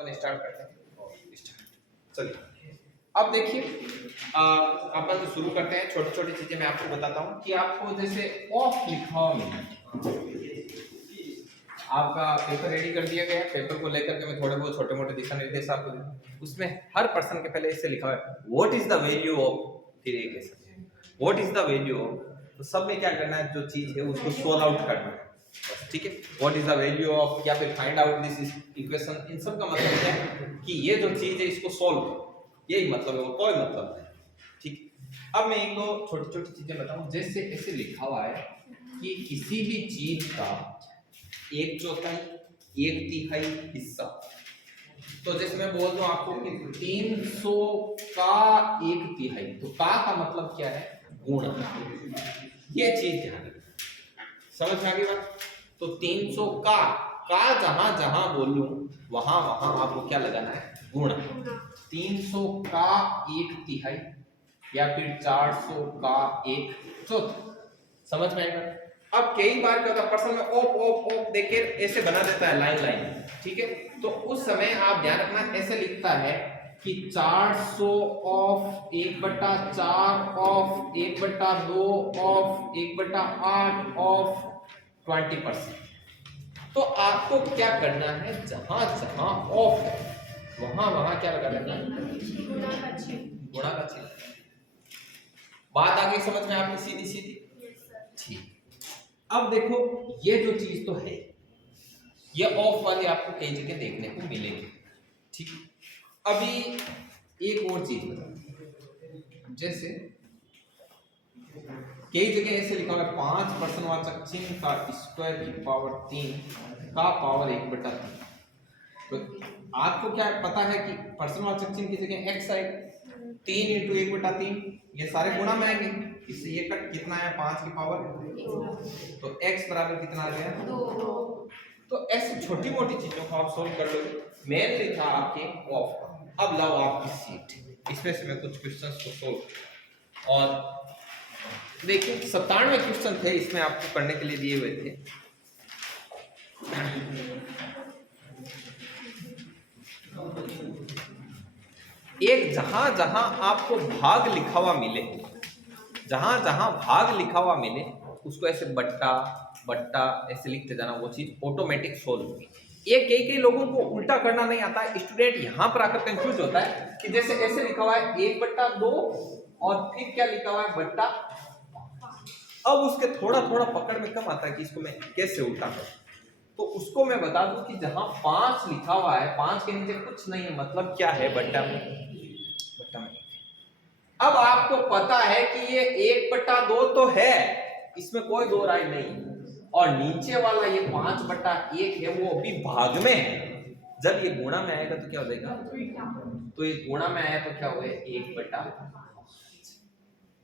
अपन start करते हैं। Start चलिए। अब देखिए अपन शुरू करते हैं। छोटी छोटी चीजें मैं आपको बताता हूँ कि आपको जैसे ऑफ लिखा हुआ मिला, आपका पेपर रेडी कर दिया गया। पेपर को लेकर के मैं थोड़े बहुत छोटे मोटे दिशा निर्देश आपको दूं। उसमें हर पर्सन के पहले इससे लिखा है what is the value of, फिर एक ऐसा what is the value of. तो सब में क्या करना है, जो चीज है उसको सोल्व आउट करना है, ठीक है। What is the value of या फिर फाइंड आउट दिस इक्वेशन, इन सब का मतलब क्या है कि ये जो चीज है इसको सोल्व, यही मतलब है, और कोई मतलब नहीं, ठीक। अब मैं एक दो छोटी छोटी चीजें बताऊं। जैसे ऐसे लिखा हुआ है कि किसी भी चीज का 1/4 1/3 हिस्सा, तो जैसे मैं बोल दूं आपको कि 300 का 1/3, तो का मतलब क्या है, गुणा। ये चीज ध्यान रखना, समझ में आ गई बात। तो 300 का जहां जहां बोलूं वहां वहां आपको क्या लगाना है, गुणा। 300 का 1/3 या फिर 400 का 1/4, समझ में आएगा। अब कई बार क्या होता है, पर्सन में ओप ओप ओप देके ऐसे बना देता है लाइन लाइन, ठीक है। तो उस समय आप ध्यान रखना, ऐसे लिखता है कि 400 ऑफ 1/4 ऑफ 1/2 ऑफ 1/8 ऑफ 20%। तो आपको क्या करना है, जहां जहां ऑफ है वहां वहां क्या लगा देना है, गुणा का चिन्ह। बात आ गई समझ में आपकी, सीधी सीधी, ठीक। अब देखो ये जो चीज तो है, ये ऑफ वाली आपको कई जगह देखने को मिलेगी, ठीक। अभी एक और चीज बताओ, जैसे कई जगह ऐसे लिखा हुआ है 5% वाचक चिन्ह का स्क्वायर की पावर 3 का पावर 1/3। तो आपको क्या पता है कि पर्सनवाचक चिन्ह की जगह x आएगा, 3 × 1/3, ये सारे गुणा में आएंगे। इससे ये कट कितना है, 5 की पावर, तो x बराबर कितना आ गया, 2। तो ऐसी छोटी मोटी चीजों को आप सोल्व कर लोगे। मेन था आपके ऑफ। अब लाओ आपकी सीट, इसमें से मैं कुछ क्वेश्चंस को सोल्व, और देखिए 97 क्वेश्चन थे इसमें आपको करने के लिए दिए हुए थे। एक जहां जहां आपको भाग लिखा हुआ मिले, जहां जहां भाग लिखा हुआ मिले उसको ऐसे बट्टा बट्टा ऐसे लिखते जाना, वो चीज ऑटोमेटिक सोल्व होगी। ये कई कई लोगों को उल्टा करना नहीं आता है। स्टूडेंट यहां पर आकर कंफ्यूज होता है कि जैसे ऐसे लिखा हुआ है 1/2 और फिर क्या लिखा हुआ है बट्टा, अब उसके थोड़ा थोड़ा पकड़ में कम आता है कि इसको मैं कैसे उल्टा करूं। तो उसको मैं बता दूं कि जहां 5 लिखा हुआ है, 5 के नीचे कुछ नहीं है, मतलब क्या है, बट्टा में, बट्टा में। अब आपको पता है कि ये 1/2 तो है, इसमें कोई दो राय नहीं, और नीचे वाला ये 5/1 है वो अभी भाग में है। जब ये गुणा में आएगा तो क्या हो जाएगा, तो ये गुणा में आया तो क्या हो गया, 1/5।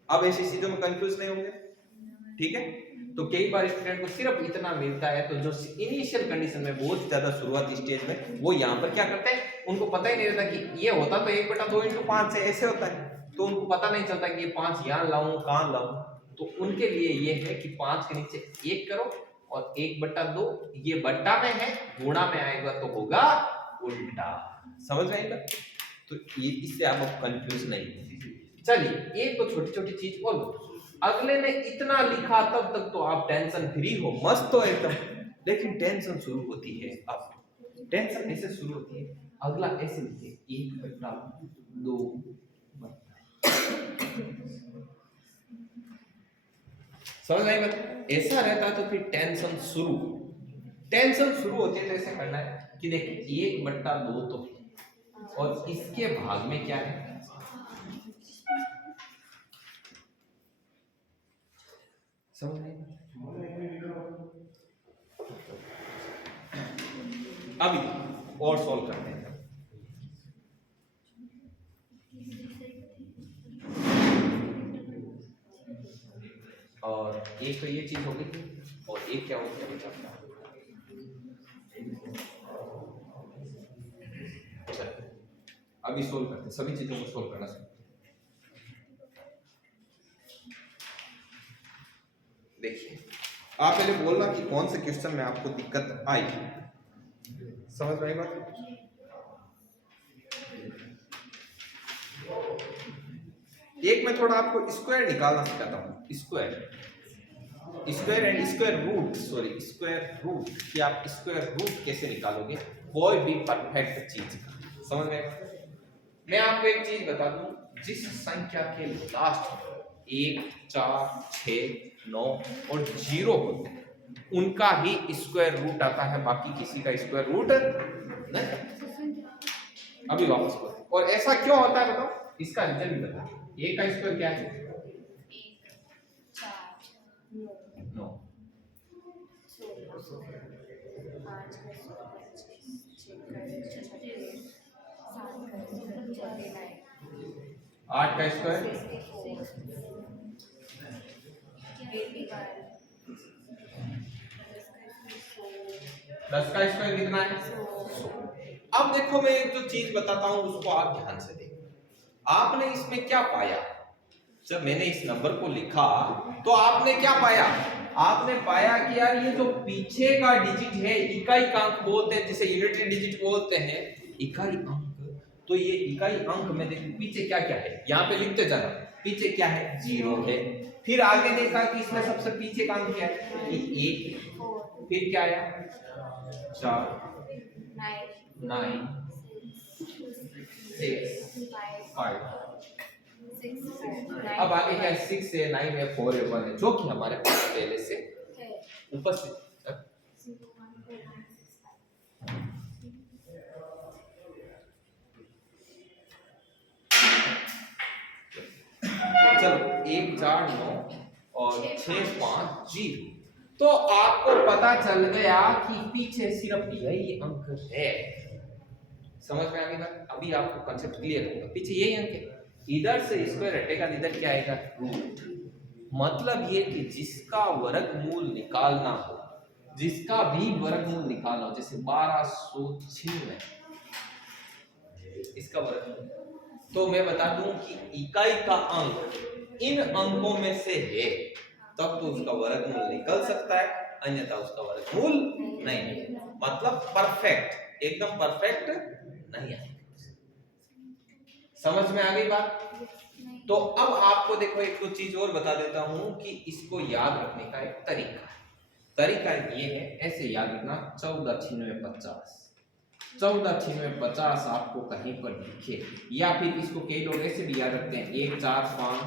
अब ऐसी चीजों में कंफ्यूज नहीं होंगे, ठीक है। तो कई बार स्टूडेंट को सिर्फ इतना मिलता है, तो जो इनिशियल कंडीशन में बहुत ज्यादा शुरुआती स्टेज में, वो यहाँ पर क्या करते हैं, उनको पता ही नहीं रहता कि ये होता तो 1/2 × 5 से ऐसे होता है, तो उनको पता नहीं चलता कि ये 5 यहाँ लाऊं कहाँ लाऊं। तो उनके लिए ये है कि 5 के नीचे 1 करो और 1/2 ये बट्टा में है, गुणा में आएगा तो होगा उल्टा, समझ में आएगा। तो ये इससे आप कंफ्यूज नहीं। चलिए एक तो छोटी छोटी चीज और, अगले ने इतना लिखा तब तक तो आप टेंशन फ्री हो, मस्त हो एकदम। लेकिन टेंशन शुरू होती है, अब टेंशन ऐसे शुरू होती है, अगला ऐसे लिखे 1/2, समझ आई बात। ऐसा रहता तो फिर टेंशन शुरू होती है। तो ऐसे करना है कि देखिए 1/2 तो है और इसके भाग में क्या है, समझ आई। अभी और सॉल्व करते हैं। और एक तो ये चीज हो गई, और एक क्या हो गया बचा, अभी सोल्व करते हैं, सभी चीजों को सोल्व करना सीखते हैं। देखिए आप पहले बोलना कि कौन से क्वेश्चन में आपको दिक्कत आई, समझ में आई बात। एक मैं थोड़ा आपको स्क्वायर निकालना सिखाता हूँ। Square and square root, sorry square root कि आप स्क्वायर रूट कैसे निकालोगे कोई भी परफेक्ट चीज का, समझ में? मैं आपको एक चीज बता दूं, जिस संख्या के लास्ट में 1, 4, 6, 9 और 0 होते हैं उनका ही स्क्वायर रूट आता है, बाकी किसी का स्क्वायर रूट नहीं। अभी वापस करो। और ऐसा क्यों होता है बताओ, इसका रीजन भी बताओ। 1 का स्क्वायर क्या है? 9। 8 का स्क्वायर 10 का स्क्वायर कितना है? 100। अब देखो मैं एक जो चीज बताता हूं उसको आप ध्यान से देखो। आपने इसमें क्या पाया? जब मैंने इस नंबर को लिखा तो आपने क्या पाया? आपने पाया कि यार ये जो पीछे का डिजिट है इकाई अंक बोलते हैं, जिसे यूनिटरी डिजिट बोलते हैं, इकाई अंक। तो ये इकाई अंक में देखो पीछे क्या क्या है, यहाँ पे लिखते जाना। पीछे क्या है? 0 है। फिर आगे देखा कि इसमें सबसे पीछे का अंक क्या है? 1। फिर क्या आया? 4, 9, 6, 5। अब आगे क्या है? 6 है, 9 है, 4 है, 1 है, जो कि हमारे पास पहले से उपस्थित। चलो 1, 4, 9 और 6, 5, 0। तो आपको पता चल गया कि पीछे सिर्फ यही अंक है। समझ में आ गई बात? अभी आपको कांसेप्ट क्लियर होगा। पीछे यही अंक है, इधर से स्क्वायर हटेगा, इधर क्या आएगा? रूट। मतलब ये कि जिसका वर्गमूल निकालना हो, जिसका भी वर्गमूल निकालना हो, जैसे 1296 इसका वर्गमूल, तो मैं बता दूं कि इकाई का अंक इन अंकों में से है, तब तो उसका वर्गमूल निकल सकता है, अन्यथा उसका वर्गमूल नहीं। मतलब परफेक्ट, एकदम परफेक्ट नहीं है। समझ में आ गई बात? तो अब आपको देखो एक दो चीज और बता देता हूं कि इसको याद रखने का एक तरीका है। तरीका ये है, ऐसे याद रखना 14 96 50। 14 96 50 आपको कहीं पर लिखे, या फिर इसको कई लोग ऐसे भी याद रखते हैं 1 4 5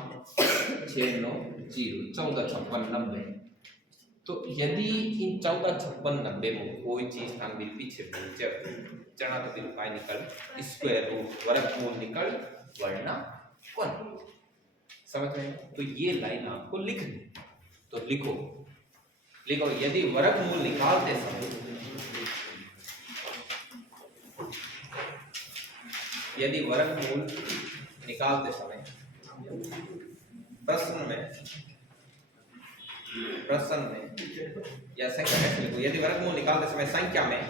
6 9 0 14 56 90। तो यदि इन 14 56 90 में कोई चीज हम बिल पीछे चढ़ा तो बिल काय निकल स्क्वायर रूट, वर्गमूल निकल, वरना 1। समझ में? तो ये लाइन आपको लिखनी, तो लिखो यदि वर्गमूल निकालते समय, यदि वर्गमूल निकालते समय प्रश्न में या संख्या में लिखो, यदि वर्गमूल निकालते समय संख्या में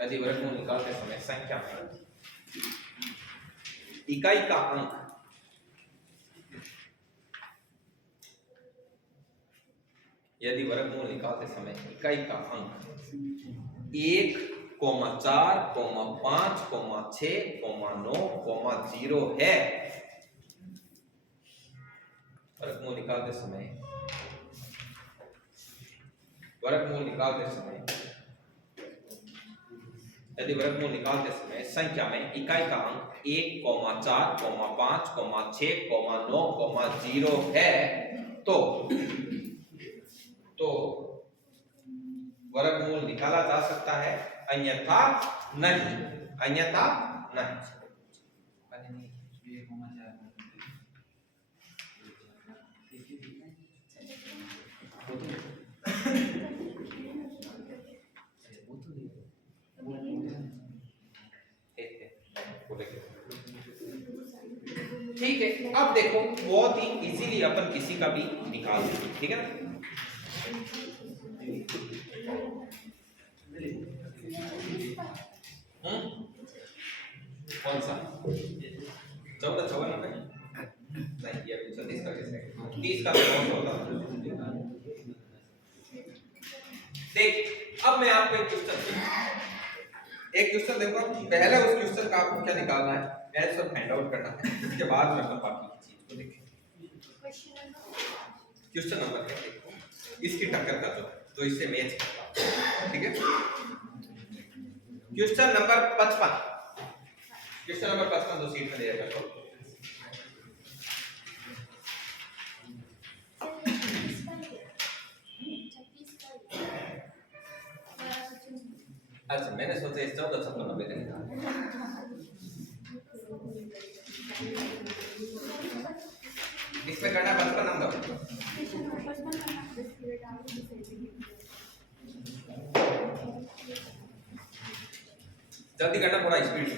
यदि वर्गमूल निकालते समय संख्या में इकाई का अंक यदि वर्गमूल निकालते समय इकाई का अंक 1, 4, 5, 6, 9, 0 है, वर्गमूल निकालते समय यदि वर्गमूल निकालते समय संख्या में इकाई का अंक 1, 4, 5, 6, 9, 0 है, तो वर्गमूल निकाला जा सकता है, अन्यथा नहीं। ठीक है, अब देखो बहुत ही इजीली अपन किसी का भी निकाल सकते, ठीक है ना? कौन सा 14 54 में नहीं, ये 36 का कैसे? 30 का कौन सा होगा? देख, अब मैं आपको एक क्वेश्चन, एक क्वेश्चन देखो, पहले उस क्वेश्चन का आपको क्या निकालना है, आंसर फाइंड आउट करना है, उसके बाद में अपन बाकी की चीज को देखेंगे। क्वेश्चन नंबर है देखो, इसकी टक्कर का जो इससे मैच करता है, ठीक है। क्वेश्चन नंबर 55, क्वेश्चन नंबर 55 जो सीट में दिया गया तो अच्छा, मैंने सोचा इस 1496 का निकाल, इसमें करना 55 नंबर। जल्दी करना, थोड़ा स्पीड से।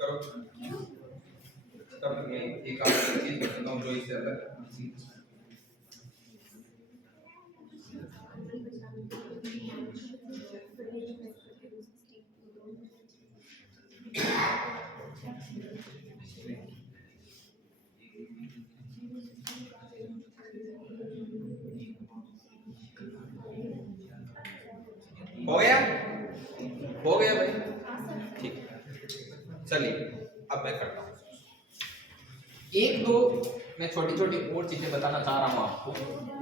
करो, तब मैं एक और चीज बताता हूँ जो इससे अलग है। हो गया, हो गया भाई, ठीक। चलिए अब मैं करता हूँ, एक दो मैं छोटी छोटी और चीजें बताना चाह रहा हूँ आपको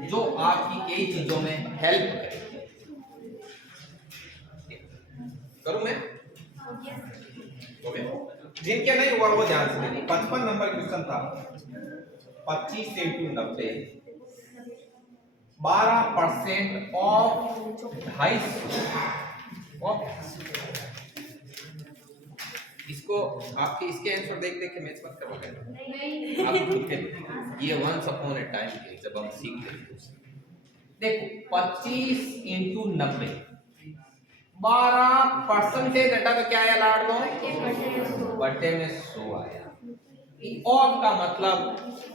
जो आपकी कई चीजों में हेल्प करेगी। करूँ मैं? ओके, जिनके नहीं हुआ वो ध्यान से देखिए। 55 नंबर क्वेश्चन था, 25 into 90 12% ऑफ 250। इसको आपके इसके आंसर देख देख के मैच मत करोगे नहीं, आप खुद के ये वंस अपॉन ए टाइम के जब हम सीख लेंगे। देखो 25 into 90 12% घटा तो क्या आया लाड दो बटे में 100 आया। ऑफ का मतलब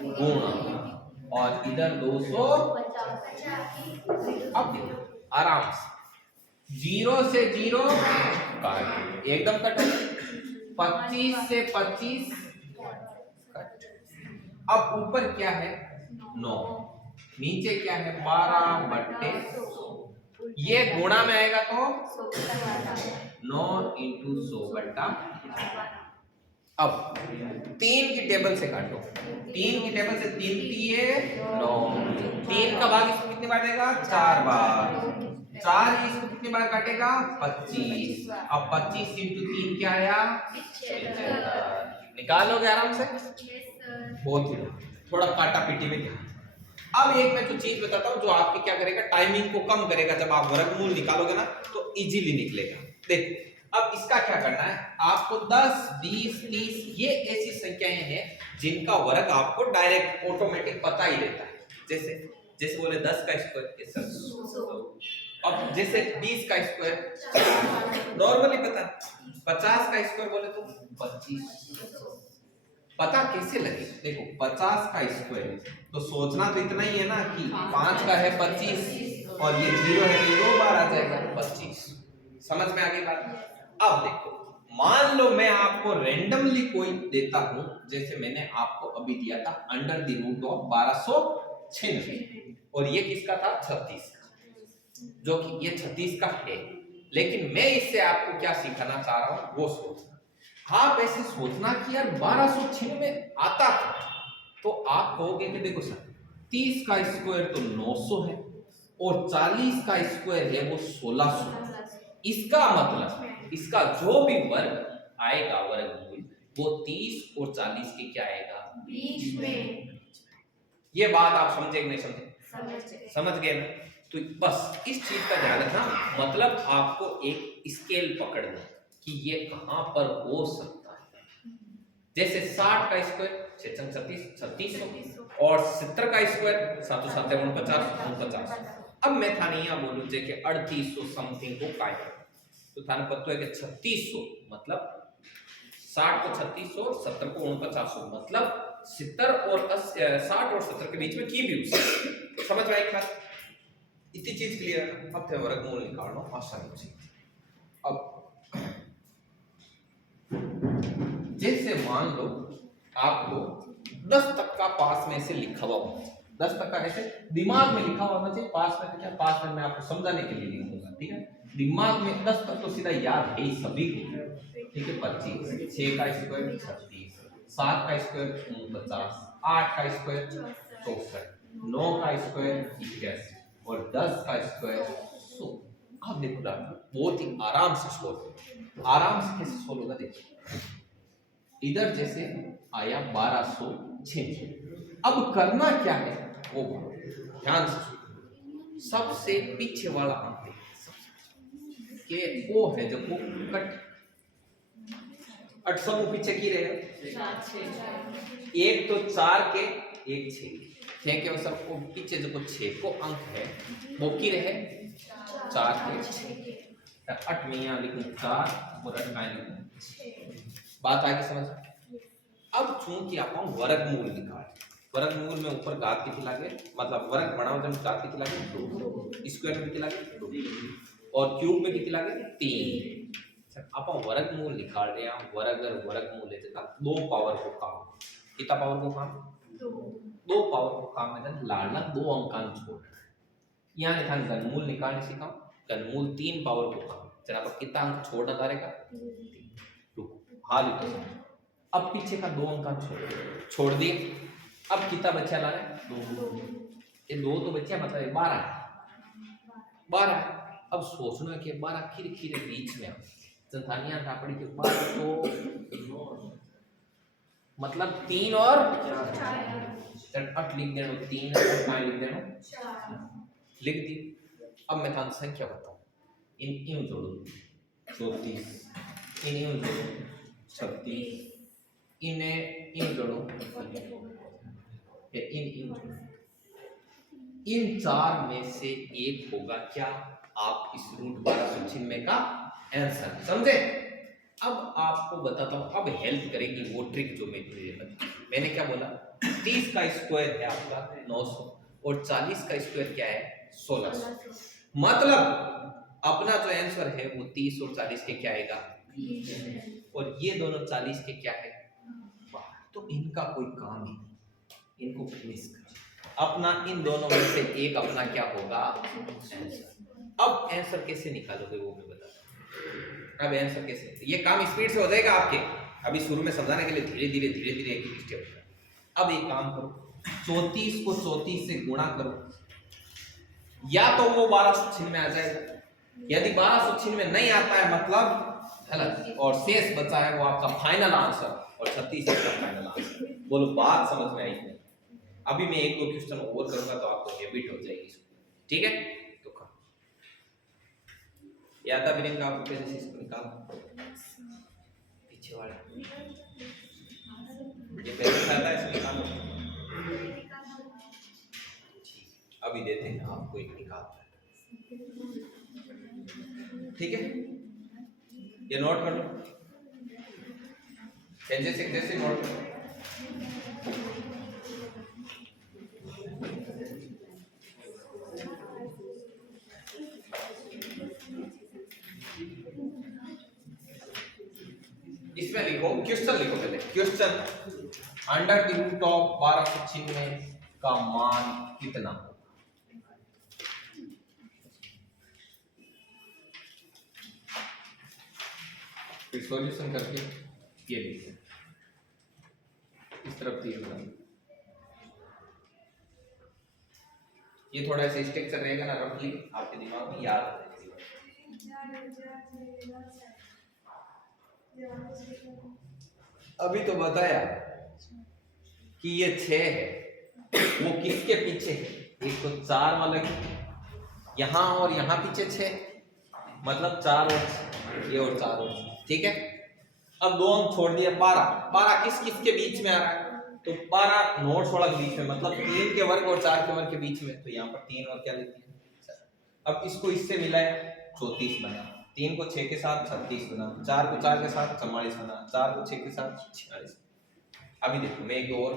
गुणा और इधर 250। अब देखो आराम से 0 से 0 काट, एकदम कट, 25 से 25 कट। अब ऊपर क्या है 9, नीचे क्या है 12/100। ये गुणा में आएगा तो 9 into 100/। अब 3 की टेबल से काटो, 3 की टेबल से 3 3 9, 3 का भाग इसको कितनी बार देगा 4 बार, 4 इसको कितनी बार काटेगा 25। अब 25 into 3 क्या आया 75। निकालोगे आराम से, बहुत ही थोड़ा काटा पीटी में ध्यान। अब एक मैं जो चीज बताता हूँ जो आपकी क्या करेगा टाइमिंग को कम करेगा, जब आप वर्गमूल निकालोगे ना तो इजीली निकलेगा। देखो अब इसका क्या करना है, आपको 10 20 30 ये ऐसी संख्याएं हैं जिनका वर्ग आपको डायरेक्ट ऑटोमेटिक पता ही रहता है। जैसे जैसे बोले 10 का स्क्वायर 100, अब जैसे 20 का स्क्वायर नॉर्मली पता, 50 का स्क्वायर बोले तो 25। पता कैसे लगे, देखो 50 का स्क्वायर तो सोचना तो इतना ही है ना कि 5 का है 25 और ये 0 है तो 2 बार आ जाएगा 25। समझ में आ गई बात? अब देखो मान लो मैं आपको रेंडमली कोई देता हूं, जैसे मैंने आपको अभी दिया था अंडर द रूट ऑफ 1296 और ये किसका था 36 का, जो कि ये 36 का है। लेकिन मैं इससे आपको क्या सिखाना चाह रहा हूं वो सोचना। आप ऐसे सोचना कि यार 1296 आता था तो आप कहोगे कि देखो सर 30 का स्क्वायर तो 900 है और 40 का स्क्वायर है वो 1600। इसका मतलब इसका जो भी वर्ग आएगा वर्गमूल वो 30 और 40 के क्या आएगा बीच में। ये बात आप समझे कि नहीं समझे? समझ गए ना? तो बस इस चीज का ध्यान रखना, मतलब आपको एक स्केल पकड़ना कि ये कहां पर हो सकता है। जैसे 60 का स्क्वायर 36 36 और 70 का स्क्वायर 7 7 49 49। अब मैं थाने यहाँ बोलूँ जे कि 3800 समथिंग को काय तो थाने पता है कि 3600 मतलब 60 को 3600 और 70 को 4900 मतलब 70 और 60 और 70 के बीच में की भी उसे समझ में आई खास इतनी चीज क्लियर है। अब थे वर्गमूल निकालना आसान है। अब जैसे मान लो आपको 10 तक का पास में से लिखा हुआ होना चाहिए, 10 तक का ऐसे दिमाग में लिखा हुआ होना चाहिए, पास में तो क्या पास में मैं आपको समझाने के लिए लिखूंगा, ठीक है। दिमाग में 10 तक तो सीधा याद है ही सभी को, ठीक है। 25, 6 का स्क्वायर 36, 7 का स्क्वायर 49, 8 का स्क्वायर 64, 9 का स्क्वायर 81 और 10 का स्क्वायर 100। अब देखो बहुत ही आराम से सोल्व, आराम से कैसे सोल्व होगा देखिए। इधर जैसे आया 1206, अब करना क्या है वो ध्यान से, सबसे पीछे वाला अंक के वो है जो वो कट 800 पीछे की रहे, एक तो 4 के एक 6 के सब को पीछे जो को 6 को अंक है वो की रहे 4 के 8 में यहाँ लिखूं 4 और 8 में लिखूं 6। बात आगे समझ। अब चूंकि आप वर्गमूल निकाल, वर्गमूल में ऊपर घात कितनी लागे मतलब वर्ग बनाओ जब घात कितनी लागे 2, स्क्वायर में कितनी लागे 2 और क्यूब में कितनी लागे 3। आप वर्गमूल निकाल रहे हैं, वर्ग और वर्गमूल है जगह 2 पावर को काम, कितना पावर को काम 2 पावर को काम है लाडला 2 अंकान छोड़ यहाँ लिखा घनमूल निकालने से काम, घनमूल 3 पावर को काम जरा आप कितना अंक छोड़ना डालेगा 2। हाल अब पीछे का 2 अंक छोड़ दिए, अब कितना बचा ला रहे 2, ये 2 तो बचा मतलब 12। अब सोचना है कि 12 खीरे खीरे बीच में संतानिया टापड़ी के 12 तो मतलब 3 और 8 लिख देना, 3 और 5 लिख देना 4 लिख दी। अब मैं थान संख्या बताऊं, इन यूं जोड़ो 34, इन यूं जोड़ो 36, इन्हें इन जोड़ो इन 4 में से एक होगा क्या आप इस रूट 1296 का आंसर समझे। अब आपको बताता हूं, अब हेल्प करेगी वो ट्रिक जो मैंने क्या बोला 30 का स्क्वायर है आपका 900 और 40 का स्क्वायर क्या है 1600, मतलब अपना जो आंसर है वो 30 और 40 के क्या आएगा और ये दोनों 40 के क्या है, तो इनका कोई काम ही नहीं, इनको फिनिश कर अपना इन दोनों में से एक अपना क्या होगा आंसर। अब आंसर कैसे निकालोगे वो मैं बताता हूं। अब आंसर कैसे, ये काम स्पीड से हो जाएगा आपके, अभी शुरू में समझाने के लिए धीरे धीरे एक एक स्टेप। अब एक काम करो 34 को 34 से गुणा करो, या तो वो 1296 में आ जाएगा, यदि 1296 नहीं आता है मतलब गलत और शेष बचा है वो आपका फाइनल आंसर और 36 का फाइनल आंसर। बोलो बात समझ में आई नहीं? अभी मैं एक दो क्वेश्चन ओवर करूंगा तो आपको हैबिट हो जाएगी, ठीक है। तो करो या था बिना आप कैसे इसको निकालो पीछे वाला ये पहले था इसको निकालो, अभी देते हैं आपको एक निकालता है, ठीक है। ये नोट कर लो जैसे नोट करो। इसमें लिखो क्वेश्चन, लिखो पहले question under the root of 1296 का मान कितना, फिर सॉल्यूशन करके ये लिखें इस तरफ 3 बना, ये थोड़ा सा स्ट्रक्चर रहेगा ना रफली आपके दिमाग में याद आ जाएगा। अभी तो बताया कि ये 6 है, वो किसके पीछे है, एक तो 4 वाला यहाँ और यहाँ पीछे 6 मतलब 4 और ये और 4 और, ठीक है। अब 2 अंक छोड़ दिए 12 किस किस के बीच में आ रहा है तो 12 नोट 16 के बीच में मतलब 3 के वर्ग और 4 के वर्ग के बीच में, तो यहाँ पर 3 और क्या लिखते हैं अब इसको इससे मिला है 34 बना, 3 को 6 के साथ 36 बना, 4 को 4 के साथ 44 बना, 4 को 6 के साथ 46। अभी देखो मैं एक और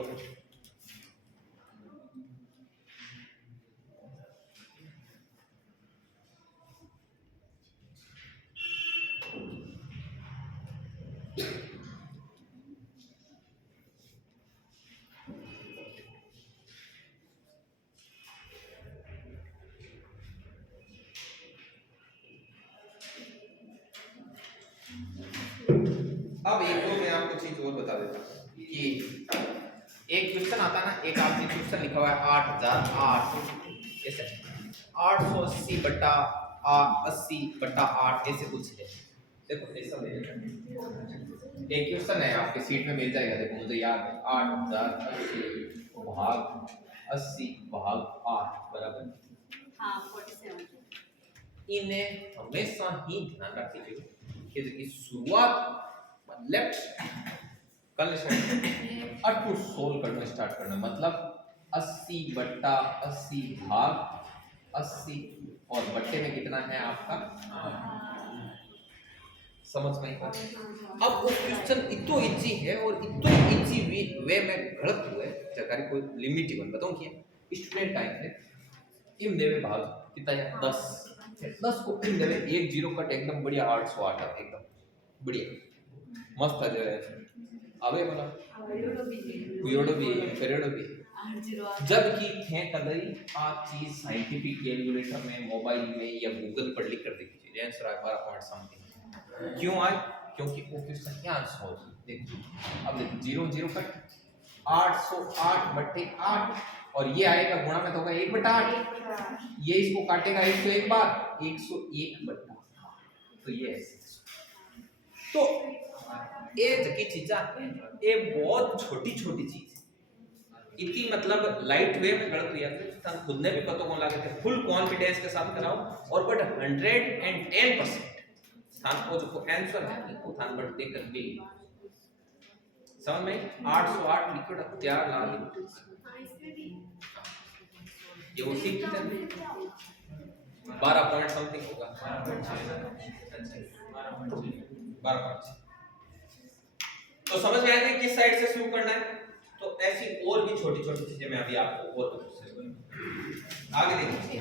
मैं आपको चीज और बता देता हूँ कि एक क्वेश्चन आता है ना, एक आपने क्वेश्चन लिखा हुआ है 8008 ऐसे 880 बटा 80 बटा 8 ऐसे कुछ है। देखो ऐसा एक क्वेश्चन है आपके सीट में मिल जाएगा। देखो मुझे याद है 8080 भाग 80 भाग 8 बराबर 47। इन्हें हमेशा ही ध्यान रखिए कि शुरुआत लेफ्ट करने से और टू सोल्व करना स्टार्ट करना, मतलब 80 बट्टा 80 भाग 80 और बट्टे में कितना है आपका, समझ में आया। अब वो क्वेश्चन इतो इजी है और इतो इजी वे में गलत हुए जगह कोई लिमिट ही बन बताऊं क्या स्टूडेंट टाइम है इन देवे भाग कितना है 10 को इन देवे 1 0 कट एकदम बढ़िया 808 एकदम बढ़िया मस्त आ जाए। अबे बोला पीरियड भी जबकि थे कदरी आप चीज साइंटिफिक कैलकुलेटर में मोबाइल में या गूगल पर लिख कर देखिए आंसर आया 12 पॉइंट समथिंग। क्यों आए? क्योंकि वो क्वेश्चन क्या आंसर हो देखिए। अब देखो 0 0 कट 808 बटे 8 और ये आएगा गुणा में तो होगा 1/8, ये इसको काटेगा 101 बार 101 बटा, तो ये ऐसे। तो ये जकी चीजा ये बहुत छोटी छोटी चीज इतनी मतलब लाइट वे में गलत हुआ था खुद ने भी पता कौन लगे थे फुल कॉन्फिडेंस के साथ कराओ और बट 110% थान को जो आंसर है वो थान बट देकर भी समझ में 808 लिखो त्यार ला ये वो सीख थे 12 पॉइंट समथिंग होगा 12 तो समझ में आया कि किस साइड से शुरू करना है। तो ऐसी और भी छोटी छोटी चीजें मैं अभी आपको और आगे देखिए।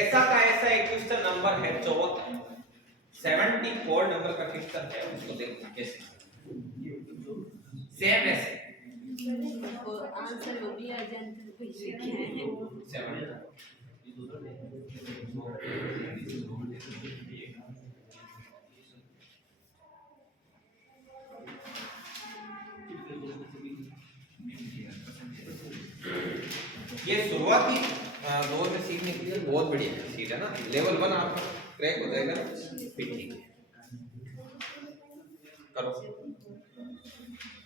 ऐसा का ऐसा एक क्वेश्चन नंबर है 74 नंबर का क्वेश्चन है उसको देखो कैसे सेम ऐसे आंसर वो भी आ जाए कुछ लिखे हैं 7 ये शुरुआती दौर में सीखने के लिए बहुत बढ़िया सीट है ना। लेवल 1 आपका क्रैक हो जाएगा फिर ठीक करो।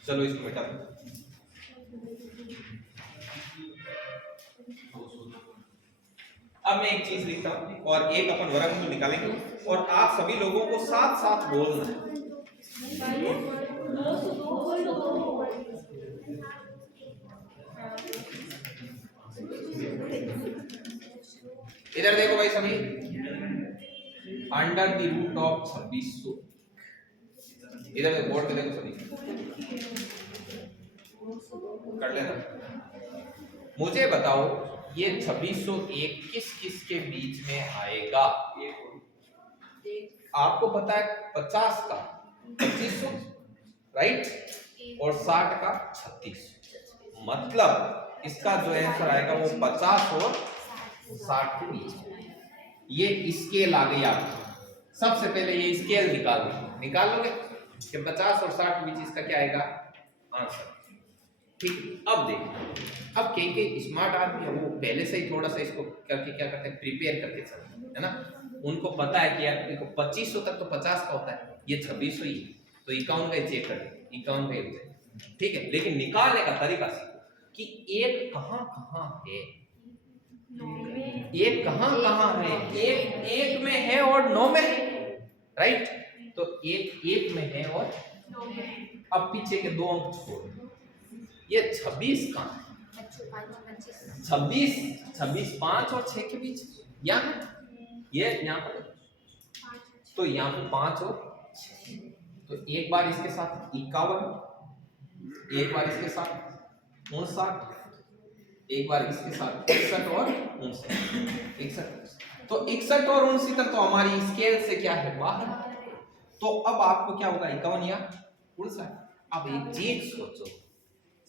चलो इसको मिटा दो। अब मैं एक चीज लिखता हूं और एक अपन वर्गमूल निकालेंगे और आप सभी लोगों को साथ साथ बोलना है। इधर देखो भाई सभी अंडर द रूट ऑफ 2600 इधर बोर्ड पे देखो सभी कर लेना। मुझे बताओ ये 2601 किस किस के बीच में आएगा। आपको पता है 50 का 2500 राइट और 60 का 3600 मतलब इसका जो आंसर आएगा वो 50 और 60 के बीच में। ये स्केल आ गई आपकी। सबसे पहले ये स्केल निकाल लोगे कि 50 और 60 के बीच इसका क्या आएगा आंसर। ठीक अब देखो अब कई स्मार्ट आदमी है वो पहले से ही थोड़ा सा इसको करके क्या करते हैं प्रिपेयर करके चलते हैं ना। उनको पता है कि यार देखो 2500 तक तो 50 का होता है ये 2600 ही तो 51 का चेक कर 51 का ठीक है, लेकिन निकालने का तरीका सीखो कि एक कहां कहां है, एक कहां कहां है, एक में है और 9 में है, राइट। तो एक में है और 9 में है। अब पीछे के 2 अंक छोड़, ये 26 कहां है? 26 5 और 6 के बीच, यहाँ ये यहाँ पर, तो यहाँ पे 5 और 6, तो एक बार इसके साथ 51, एक बार इसके साथ 59, एक बार इसके साथ 61 और 61, तो 61 और 69 तो हमारी स्केल से क्या है, बाहर। तो अब आपको क्या होगा, 51 या 59। अब एक चीज सोचो,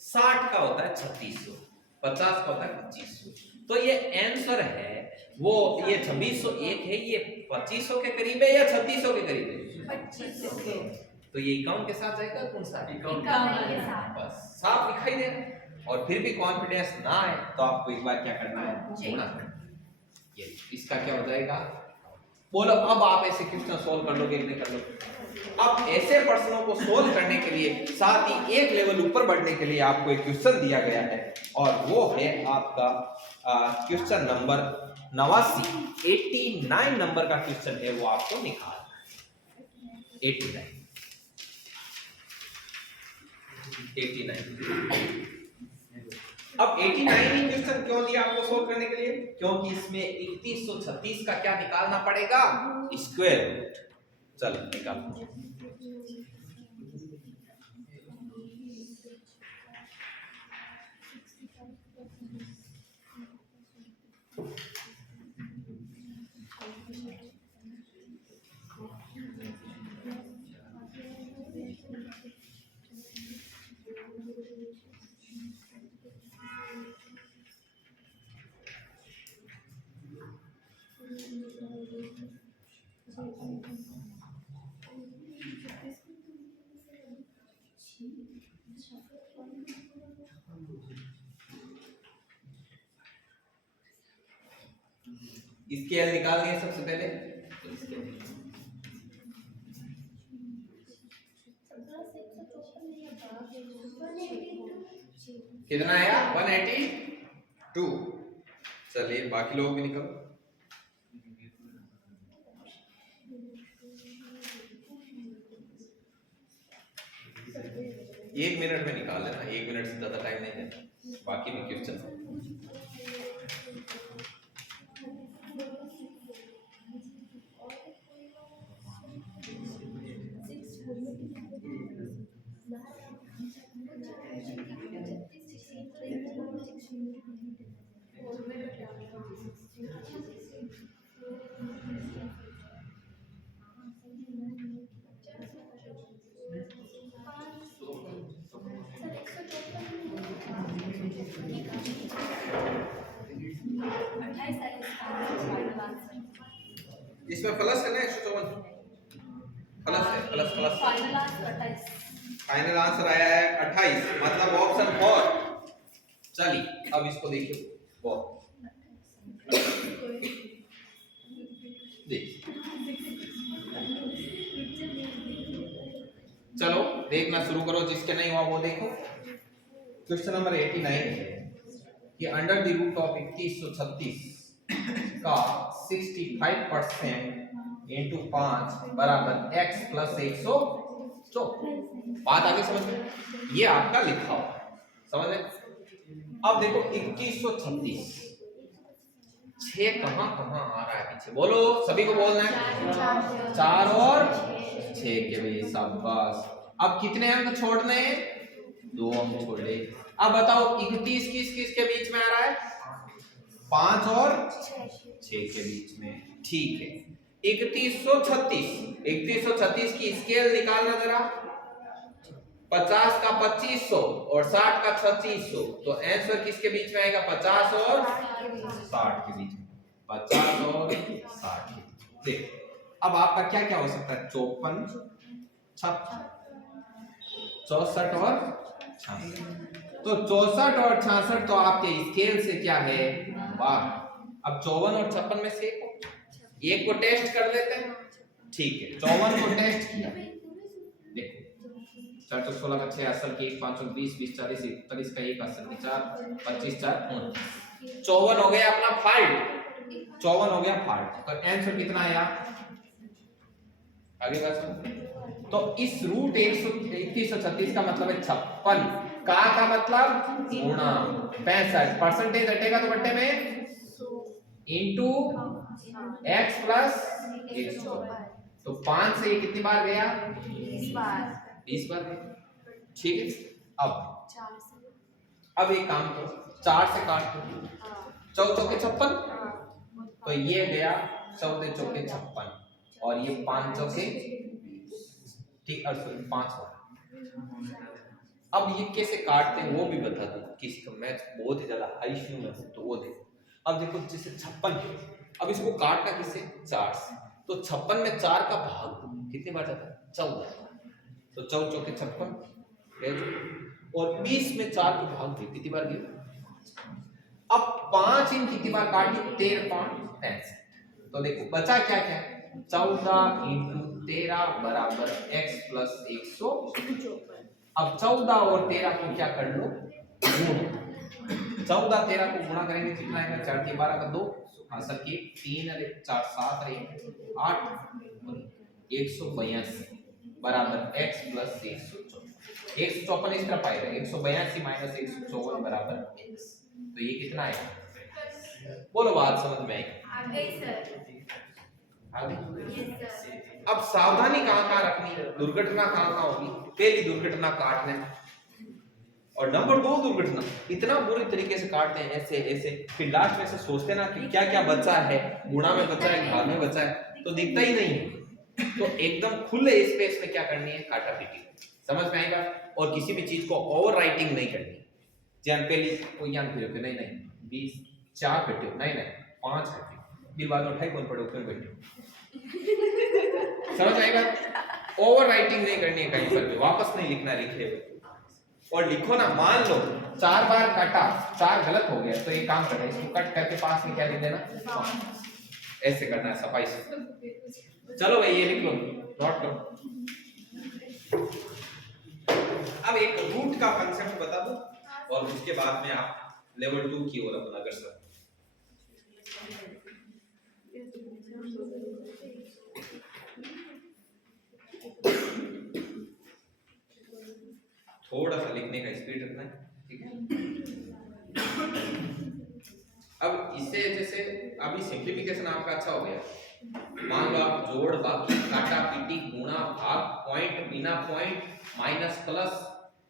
60 का होता है 3600, 50 का होता है 2500, तो ये आंसर है वो, ये 2601 है, ये 2500 के करीब है या 3600 के करीब है, 2500 के। तो ये 51 के साथ जाएगा, कौन सा 51 के साथ, बस साफ दिखाई दे रहा है। और फिर भी कॉन्फिडेंस ना आए तो आपको एक बार क्या करना है, गुणा करना। ये इसका क्या हो जाएगा, बोलो। अब आप ऐसे क्वेश्चन सोल्व कर लोगे, नहीं कर लोगे। अब ऐसे प्रश्नों को सोल्व करने के लिए, साथ ही एक लेवल ऊपर बढ़ने के लिए आपको एक क्वेश्चन दिया गया है, और वो है आपका क्वेश्चन नंबर 89 नंबर का क्वेश्चन है, वो आपको निकालना है। 89। अब 89 क्वेश्चन क्यों दिया आपको सोल्व करने के लिए, क्योंकि इसमें 3136 का क्या निकालना पड़ेगा, स्क्वायर रूट। चलो निकालो। स्केल निकालेंगे सबसे पहले, कितना आया, 182। चलिए बाकी लोग भी निकलो। एक मिनट में निकाल लेना, 1 मिनट से ज्यादा टाइम नहीं देना, बाकी भी क्वेश्चन। इसमें प्लस है ना, 154 प्लस है, प्लस प्लस। फाइनल आंसर आया है 28, मतलब ऑप्शन 4। चलिए अब इसको देखिए, चलो देखना शुरू करो, जिसके नहीं हुआ वो देखो। क्वेश्चन नंबर 89 है कि अंडर द रूट ऑफ 2136 का 65% इंटू 5 बराबर x प्लस 104। बात आगे समझ में, ये आपका लिखा हुआ समझ में। अब देखो 2136, 6 कहां कहां आ रहा है पीछे, बोलो सभी को बोलना है, 4 और 6 के बीच, शाबाश। अब कितने अंक छोड़ने हैं, 2 अंक छोड़ ले। अब बताओ 31 किस के बीच में आ रहा है, 5 और 6 के बीच में, ठीक है। 3136 की स्केल निकालना जरा, 50 का 2500 और 60 का 3600, तो आंसर किसके बीच में आएगा, 50 और 60 के बीच में, 50 और 60 के बीच। देखो अब आपका क्या क्या हो सकता है, 54 56 64 और 66, तो 64 और 66 तो आपके स्केल से क्या है, बाहर। अब 54 और 56 में से एक को टेस्ट कर लेते हैं, ठीक है। 54 को टेस्ट किया, देखो 4 चौक 16 का 6 असल की 1 5 चौक 20 20 40 41 का 1 असल की 4 25 4 29 54 हो गया अपना फाल्ट 54 हो गया फाल्ट। तो आंसर कितना आया आगे बात सुन। तो इस रूट 136 का मतलब है 56 का मतलब गुणा 65 परसेंटेज हटेगा तो बट्टे में इंटू x प्लस 100 तो 5 से ये कितनी बार गया 20 बार गया ठीक है। अब एक काम करो 4 से काट दो 4 चौके 56 तो ये गया 14 चौके 56 और ये 5 चौके ठीक और 5 बार। अब ये कैसे काटते हैं वो भी बता दूं किसी का मैथ बहुत ही ज्यादा हाई इश्यू में हो तो वो देखो। अब देखो जैसे 56 है अब इसको काटना किससे 4 से तो 56 में 4 का भाग कितनी बार जाता है 14 तो 4 चौके 56 और 20 में 4 का भाग भी कितनी बार गया। अब 5 इन कितनी बार काटी 13 5 65 तो देखो बचा क्या क्या 14 इंटू 13 बराबर x प्लस 154। अब 14 और 13 को क्या कर लो गुण 14 13 को गुणा करेंगे कितना आएगा 4 के 12 का 2 हां की 3 अरे 4 7 रे 8 182 बराबर x प्लस 154 154 इस तरफ आएगा 182 माइनस 154 बराबर x तो ये कितना आएगा बोलो बात समझ में आई आगे अब सावधानी कहां रखनी है दुर्घटना कहां होगी पहली दुर्घटना काटने और नंबर 2 दुर्घटना इतना बुरी तरीके से काटते हैं ऐसे ऐसे फिर लास्ट में से सोचते ना कि क्या क्या बचा है गुणा में बचा है भाग में बचा है तो दिखता ही नहीं तो एकदम खुले स्पेस में क्या करनी है काटा पीटी समझ में आएगा और किसी भी चीज को ओवर राइटिंग नहीं करनी ध्यान पहली कोई ज्ञान फिर नहीं नहीं 20 4 बेटे नहीं नहीं 5 बेटे फिर बाद में उठाई कौन पड़े ऊपर बैठे समझ आएगा ओवर राइटिंग नहीं करनी है कहीं पर भी वापस नहीं लिखना लिखे और लिखो ना मान लो 4 बार काटा 4 गलत हो गया तो ये काम करना है इसको कट करके पास में क्या लिख देना ऐसे करना है सफाई से चलो भाई ये लिख लो नोट करो। अब एक रूट का कांसेप्ट बता दो और उसके बाद में आप लेवल 2 की ओर अपना कर सकते थोड़ा सा लिखने का स्पीड रखना है ठीक है। अब इससे जैसे अभी सिंप्लीफिकेशन आपका अच्छा हो गया मान लो आप जोड़ बाकी काटा पीटी गुणा भाग पॉइंट बिना पॉइंट माइनस प्लस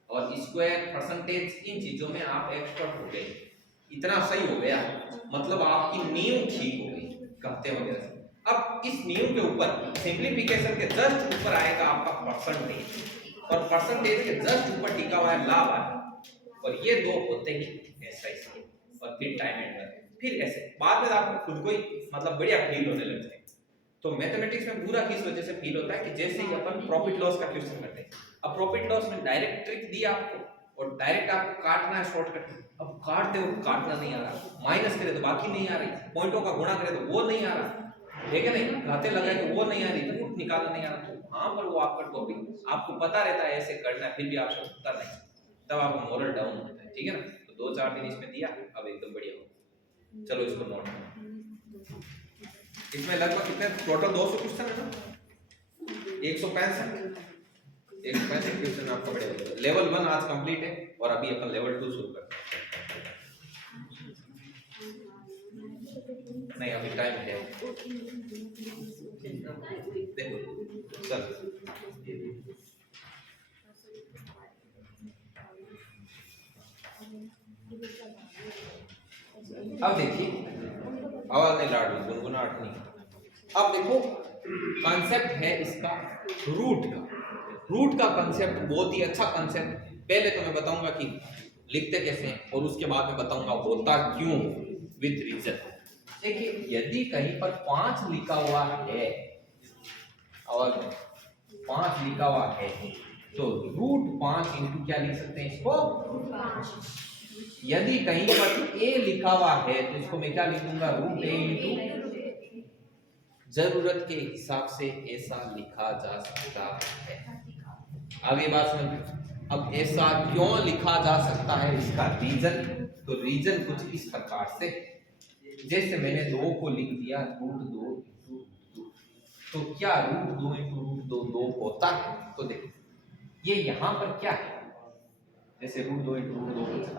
और स्क्वायर परसेंटेज इन चीजों में आप एक्सपर्ट हो गए इतना सही हो गया मतलब आपकी नींव ठीक हो गई कहते वगैरह। अब इस नींव के ऊपर सिंप्लीफिकेशन के जस्ट ऊपर आएगा आपका परसेंटेज और परसेंटेज के जस्ट ऊपर टिका हुआ है लाभ आया और ये दो होते ही ऐसा ही और फिर टाइम एंड फिर ऐसे बाद में आपको खुद को ही मतलब बढ़िया फील होने लगता है। तो मैथमेटिक्स में पूरा किस वजह से फील होता है कि जैसे ही अपन प्रॉफिट लॉस का क्वेश्चन करते हैं अब प्रॉफिट लॉस में डायरेक्ट ट्रिक दी आपको और डायरेक्ट आपको काटना है शॉर्टकट अब काटते हो काटना नहीं आ रहा माइनस करे तो बाकी नहीं आ रही पॉइंटों का गुणा करे तो वो नहीं आ रहा ठीक है नहीं घाते लगाए तो वो नहीं आ रही तो निकालना नहीं आ रहा तो हाँ पर वो आपका टॉपिक आपको पता रहता है ऐसे करना फिर भी आपसे होता नहीं तब आपका मोरल डाउन होता है ठीक है ना। तो 2-4 दिन इसमें दिया अब एकदम बढ़िया हो चलो इसको नोट इसमें लगभग कितने टोटल 200 क्वेश्चन है ना 165 क्वेश्चन आपका बढ़िया लेवल 1 आज कंप्लीट है और अभी अपन लेवल 2 शुरू करते हैं नहीं अभी टाइम है देखो चल अब देखिए आवाज नहीं लाड़ गुनगुनाहट नहीं। अब देखो कॉन्सेप्ट है इसका रूट का कॉन्सेप्ट बहुत ही अच्छा कॉन्सेप्ट पहले तो मैं बताऊंगा कि लिखते कैसे हैं और उसके बाद में बताऊंगा होता क्यों विद रीजन। देखिए यदि कहीं पर 5 लिखा हुआ है और 5 लिखा हुआ है तो रूट 5 इंटू क्या लिख सकते हैं इसको यदि कहीं पर a लिखा हुआ है तो इसको मैं क्या लिखूंगा रूट a इंटू जरूरत के हिसाब से ऐसा लिखा जा सकता है आगे बात समझ। अब ऐसा क्यों लिखा जा सकता है, इसका रीजन, तो रीजन कुछ इस प्रकार से, जैसे मैंने 2 को लिख दिया √2 इंटू √2, तो क्या √2 इंटू √2 2 होता है? तो देखो ये यहाँ पर क्या है, जैसे √2 इंटू √2 होता है,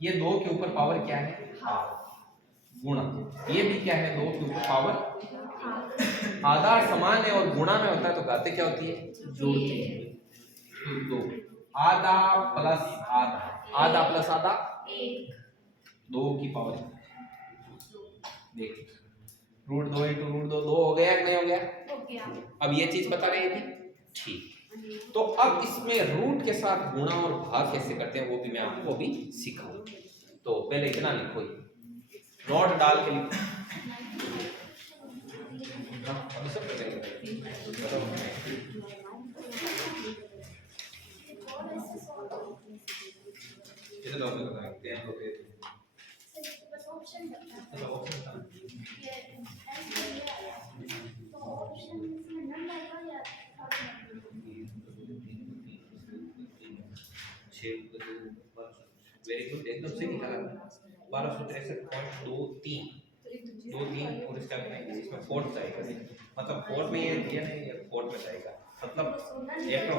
ये 2 के ऊपर पावर क्या है, हाफ, गुणा, ये भी क्या है, 2 के ऊपर पावर आधा समान है, और गुणा में होता है तो घाते क्या होती है, जोड़ते हैं। तो 2 आधा प्लस आधा, आधा प्लस आधा 2 की पावर, देख √2 इंटू √2 2 हो गया कि नहीं हो गया? अब ये चीज बता रही थी, ठीक। तो अब इसमें रूट के साथ गुणा और भाग कैसे करते हैं वो भी मैं आपको अभी सिखाऊं। तो पहले इतना लिखो, नोट डाल के लिखो। अभी सब वेरी गुड, एकदम सही निकाला। 1263.23 2 3 और इसका इसमें फोर्थ जाएगा, मतलब फोर्थ में ये दिया नहीं, ये फोर्थ में जाएगा, मतलब एक।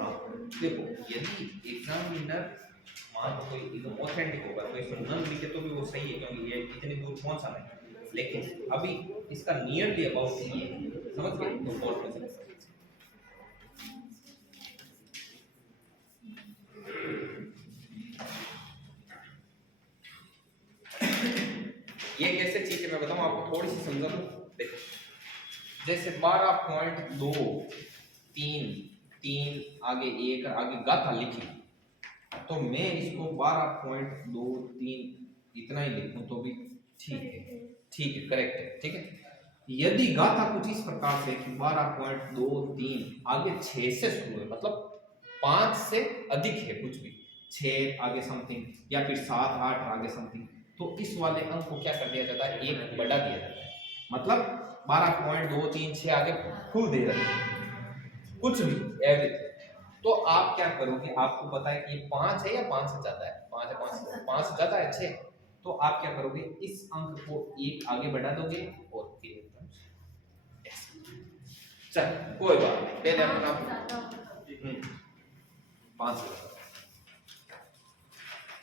हाँ देखो, यदि एग्जामिनर मान कोई एकदम ऑथेंटिक होगा तो इसमें नन लिखे तो भी वो सही है, क्योंकि ये इतनी दूर पहुंचा नहीं, लेकिन अभी इसका नियरली अबाउट ये समझ गए, तो फोर्थ में चले। ये कैसे चीज है मैं बताऊं आपको, थोड़ी सी समझा दो। देखो जैसे 12.23 आगे 1 आगे गाथा लिखी, तो मैं इसको 12.23 इतना ही लिखूं तो भी ठीक है, ठीक है, करेक्ट है, ठीक है। यदि गाथा कुछ इस प्रकार से कि 12.23 आगे 6 से शुरू है, मतलब 5 से अधिक है कुछ भी, 6 आगे समथिंग, या फिर 7 8 आगे समथिंग, तो इस वाले अंक को क्या कर दिया जाता है, एक बढ़ा दिया जाता है, मतलब 12.236 आगे फुल दे रहे हैं कुछ भी एवरीथिंग। तो आप क्या करोगे, आपको पता है कि ये 5 है या 5 से ज्यादा है, 5 है, 5 से ज्यादा है 6, तो आप क्या करोगे, इस अंक को एक आगे बढ़ा दोगे और फिर एकदम चल कोई बात नहीं, पहले अपन 5 से,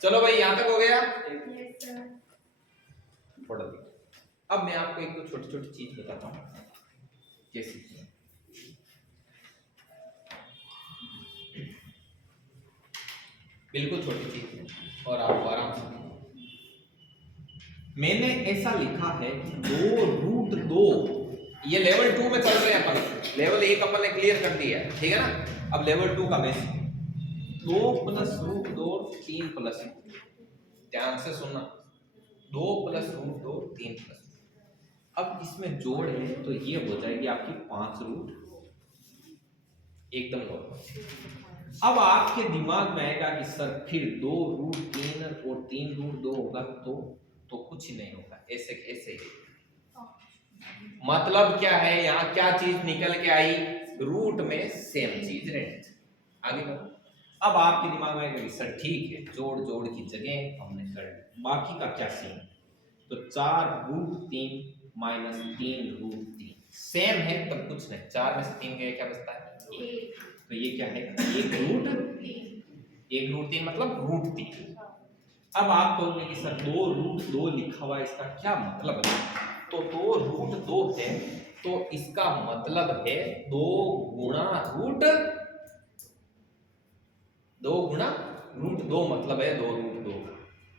चलो भाई यहां तक हो गया। थोड़ा अब मैं आपको एक दो छोटी छोटी चीज बताता हूँ कैसी, बिल्कुल छोटी चीज है और आपको आराम से। मैंने ऐसा लिखा है कि 2√2, ये लेवल 2 में चल रहे हैं अपन, लेवल 1 अपन ने क्लियर कर दिया है, ठीक है ना। अब लेवल 2 का बेस 2 + √2 3 +, ध्यान से सुनना, 2 + √2 3 +, अब इसमें जोड़ है तो ये हो जाएगी आपकी 5 रूट, एकदम नॉर्मल। अब आपके दिमाग में आएगा कि सर फिर 2√3 और 3√2 होगा तो कुछ ही नहीं होगा, ऐसे कैसे ही। मतलब क्या है, यहाँ क्या चीज निकल के आई, रूट में सेम चीज रहती। आगे बढ़ो, अब आपके दिमाग में आएगा सर ठीक है, जोड़ जोड़ की जगह हमने कर ली, बाकी का क्या सीन, तो 4√3 - 3√3 सेम है तब कुछ नहीं, 4 में से 3 गए क्या बचता है, 1, तो ये क्या है, 1√3 मतलब √3। अब आप बोलेंगे कि सर 2√2 लिखा हुआ है, इसका क्या मतलब है, तो 2√2 है तो इसका मतलब है 2 गुणा √2, मतलब है 2√2,